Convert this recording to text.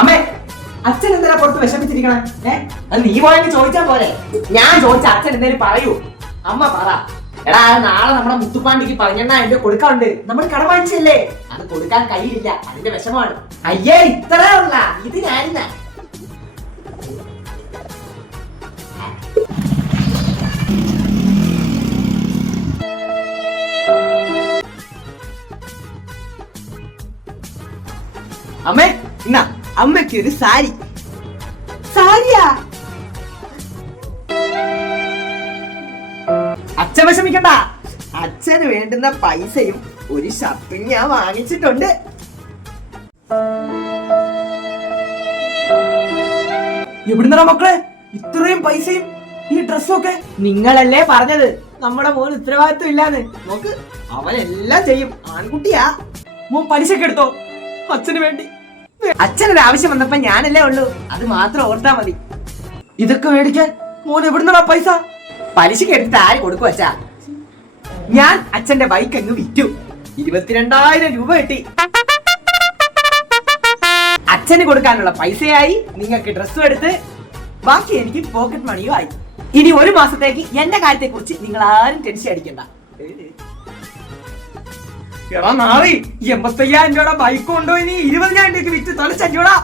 അമ്മേ, അച്ഛൻ എന്തിനാ പുറത്ത് വിഷമിച്ചിരിക്കണേ? അത് നീ പോയെങ്കിൽ ചോദിച്ചാ പോരെ? ഞാൻ ചോദിച്ച അച്ഛൻ എന്തേലും പറയൂ. അമ്മ പറ. എടാ, നാളെ നമ്മുടെ മുത്തുപ്പാണ്ടിക്ക് 18,000 കൊടുക്കാറുണ്ട്. നമ്മൾ കടം വാങ്ങിച്ചല്ലേ, അത് കൊടുക്കാൻ കഴിയില്ല, അതിന്റെ വിഷമാണ്. അയ്യേ, ഇത്രേ ഉള്ള ഇത് ഞാനിന്ന. അമ്മേ, എന്നാ അമ്മയ്ക്ക് ഒരു സാരി. സാരിയാ? അച്ഛൻ വിഷമിക്കണ്ട, അച്ഛന് വേണ്ടുന്ന പൈസയും ഒരു ഷർട്ടും ഞാൻ വാങ്ങിച്ചിട്ടുണ്ട്. എവിടുന്നാ മക്കളെ ഇത്രയും പൈസയും ഈ ഡ്രസ്സും ഒക്കെ? നിങ്ങളല്ലേ പറഞ്ഞത് നമ്മുടെ മോൻ ഉത്തരവാദിത്വം ഇല്ലാന്ന്. നോക്ക്, അവനെല്ലാം ചെയ്യും, ആൺകുട്ടിയാ. മോൻ പലിശക്ക് എടുത്തോ അച്ഛന് വേണ്ടി? അച്ഛനൊരു ആവശ്യം വന്നപ്പോ ഞാനല്ലേ ഉള്ളൂ, അത് മാത്രം ഓർത്താ മതി. ഇതൊക്കെ മേടിക്കാൻ മോൻ എവിടുന്നാ പൈസ? പലിശക്ക് എടുത്ത് ആര് കൊടുക്കും അച്ഛാ? ഞാൻ അച്ഛന്റെ ബൈക്ക് അങ്ങ് വിറ്റു, 22,000 രൂപ കിട്ടി. അച്ഛന് കൊടുക്കാനുള്ള പൈസയായി, നിങ്ങൾക്ക് ഡ്രസ്സും എടുത്ത്, ബാക്കി എനിക്ക് പോക്കറ്റ് മണിയും ആയി. ഇനി ഒരു മാസത്തേക്ക് എന്റെ കാര്യത്തെ കുറിച്ച് നിങ്ങൾ ആരും ടെൻഷൻ അടിക്കണ്ട. എടാ നാളെ 85,000 രൂപയുടെ ബൈക്ക് കൊണ്ടുപോയി 20,000 രൂപയ്ക്ക് വിറ്റ് തൊലച്ചോടാ.